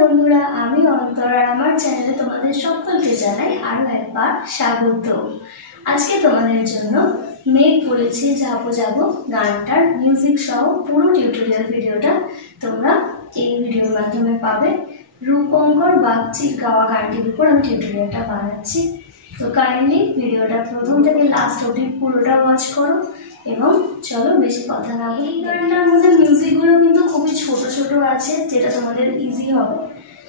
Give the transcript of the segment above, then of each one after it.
বন্ধুরা, আমি অন্তর আর আমার চ্যানেলে তোমাদের সকলকে জানাই আরও একবার স্বাগত। আজকে তোমাদের জন্য মেঘ বলেছে যাবো যাবো গানটার মিউজিক সহ পুরো টিউটোরিয়াল ভিডিওটা তোমরা এই ভিডিওর মাধ্যমে পাবে। রূপঙ্কর বাগচির গাওয়া গানটির উপর আমি টিউটোরিয়ালটা বানাচ্ছি। তো কাইন্ডলি ভিডিওটা প্রথম থেকে লাস্ট অবধি পুরোটা ওয়াচ করো এবং চলো বেশি কথা না বলি। এই গানটার মধ্যে মিউজিকগুলো কিন্তু খুবই ছোট ছোট আছে, যেটা তোমাদের ইজি হবে।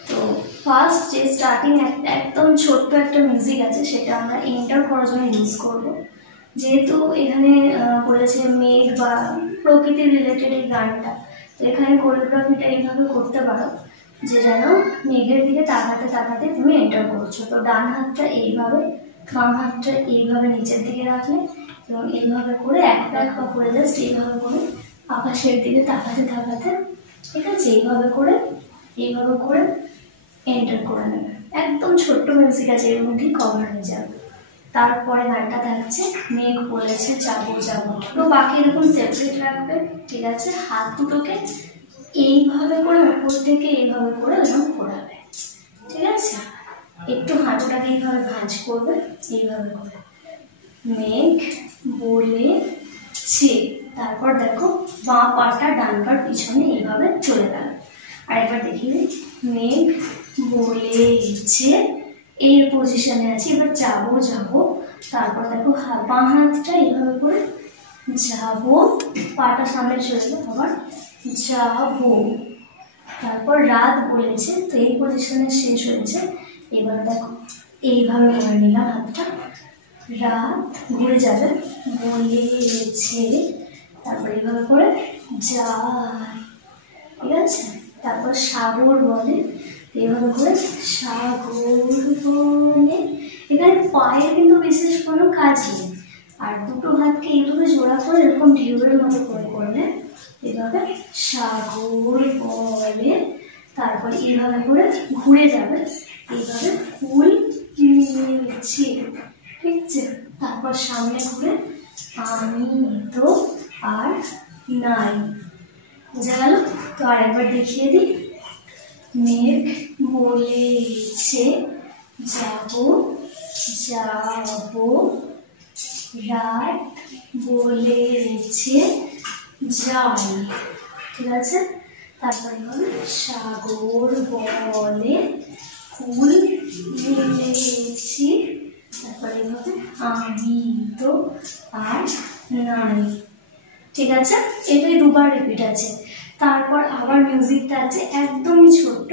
তো ফার্স্ট যে স্টার্টিং একদম ছোট্ট একটা মিউজিক আছে, সেটা আমরা এন্টার করার জন্য ইউজ করব। যেহেতু এখানে বলেছে মেঘ বা প্রকৃতির রিলেটেড এই গানটা, তো এখানে কোরিওগ্রাফিটা এইভাবে করতে পারো যে যেন মেঘের দিকে তাকাতে তাকাতে তুমি এন্টার করছো। তো ডান হাতটা এইভাবে, বাম হাতটা এইভাবে নিচের দিকে রাখলে এবং এইভাবে করে এক পা করে জাস্ট এইভাবে করে আকাশের দিকে তাকাতে তাকাতে, ঠিক আছে, এইভাবে করে এন্টার করে নেবে। একদম ছোট্ট মিউজিক আছে, এর মধ্যেই কভার হয়ে যাবে। তারপরে গানটা থাকছে মেঘ বলেছে যাবো যাবো। তো বাকি এরকম সেপারেট রাখবে, ঠিক আছে। হাত দুটোকে এইভাবে করে উপর থেকে এইভাবে করে এরকম ঘোরাবে, ঠিক আছে। একটু হাঁটুটাকে এইভাবে ভাঁজ করবে, এইভাবে করে মেঘ বলেছে। তারপর দেখো বাঁ পাটা ডান পার পিছনে এইভাবে চলে গেল। আরেকবার দেখিয়ে দিই, মেঘ বলেছে এর পজিশনে আছে। এবার যাবো যাবো, তারপর দেখো বাঁ হাতটা এইভাবে করে যাবো, পাটা সামনে চলে গেল, আবার যাবো। তারপর রাত বলেছে, তো এই পজিশনে শেষ হয়েছে। এবার দেখো এইভাবে করে নিলাম হাতটা, রাত ঘুরে যাবে, বলেছে, তারপর এইভাবে করে যায়, ঠিক আছে। তারপর সাগর বলে, এইভাবে করে সাগর বলে। এখানে পায়ের কিন্তু বিশেষ কোনো কাজ নেই, আর দুটো হাতকে এইভাবে জোড়া করে এরকম ঢেউয়ের মতো করে করলে এইভাবে সাগর বলে। তারপর এইভাবে করে ঘুরে যাবে, এইভাবে ফুল মিলছে, ঠিক আছে। তারপর সামনে ঘুরে আমি তো আর নাই, বুঝা গেল? তো আর একবার দেখিয়ে দিই, মেঘ বলেছে যাবো যাবো, রাত বলেছে যাই, ঠিক আছে। তারপরে হবে সাগর বলে ফুল মিলেছি, তারপরে হবে আমি তো আর নাই, ঠিক আছে। এটাই দুবার রিপিট আছে। তারপর আবার মিউজিকটা আছে একদমই ছোট্ট।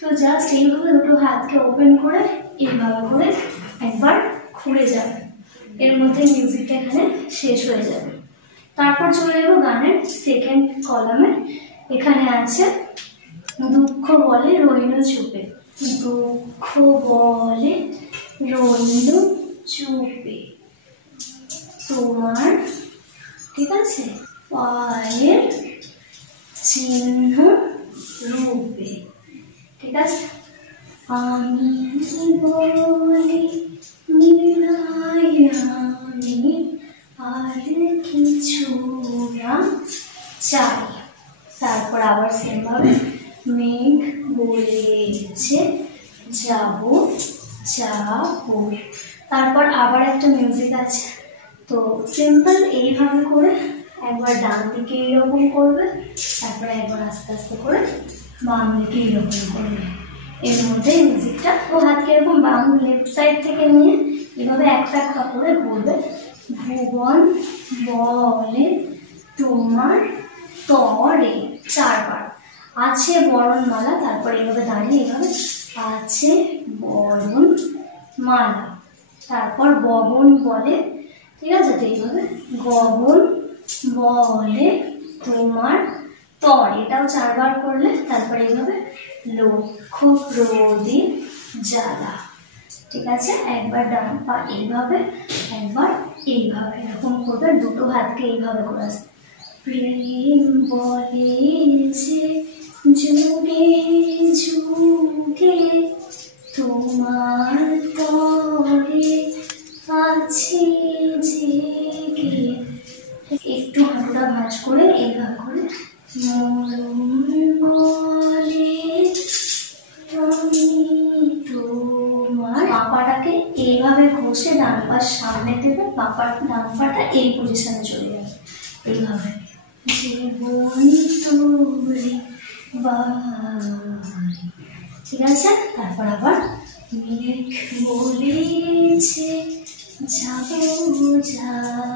তো জাস্ট এইভাবে দুটো হাতকে ওপেন করে এইভাবে করে একবার ঘুরে যাবে, এর মধ্যে মিউজিকটা এখানে শেষ হয়ে যাবে। তারপর চলে যাবো গানের সেকেন্ড কলামে। এখানে আছে দুঃখ বলে রইল চুপে, দুঃখ বলে রইল চুপে তোমার, ঠিক আছে, পায়ের চিহ্ন রূপে, ঠিক আছে। আমি বলি মিলাই আমি আর কিছু না চাই। তারপর আবার সেম ভাবে মেঘ বলেছে যাবো যাবো। তারপর আবার একটা মিউজিক আছে। তো সিম্পল এইভাবে করে একবার ডান দিকে এইরকম করবে, তারপরে একবার আস্তে আস্তে করে বাম দিকে এইরকম করবে। এর মধ্যে মিউজিকটা ও হাতকে এরকম বাম লেফট সাইড থেকে নিয়ে এভাবে একটা একটা করে ঘুরবে। ভুবন বলে তোমার তরে, চারবার আছে বরণমালা, তারপর এইভাবে দাঁড়িয়ে এইভাবে আছে বরণ মালা, তারপর গগন বলে, ঠিক আছে। তো এইভাবে গগন বলে তোমার তর, এটাও চারবার করলে। তারপরে এইভাবে লক্ষ প্রদীপ জ্বালা, ঠিক আছে। একবার ডান পা এইভাবে, একবার এইভাবে এরকম করবে, দুটো হাতকে এইভাবে করে আসবে। প্রেম বলেছে যুগে যুগে তোমার তরে আছে জেগে, একটু হাঁটুটা ভাঁজ করে এইভাবে করে মরণ বলে ডান পা সামনে দেবে, ডান পাটা এই পজিশনে চলে যাবে এইভাবে। জীবন তোরে বাড়ি, ঠিক আছে। তারপর আবার মেঘ বলেছে যাব যাই,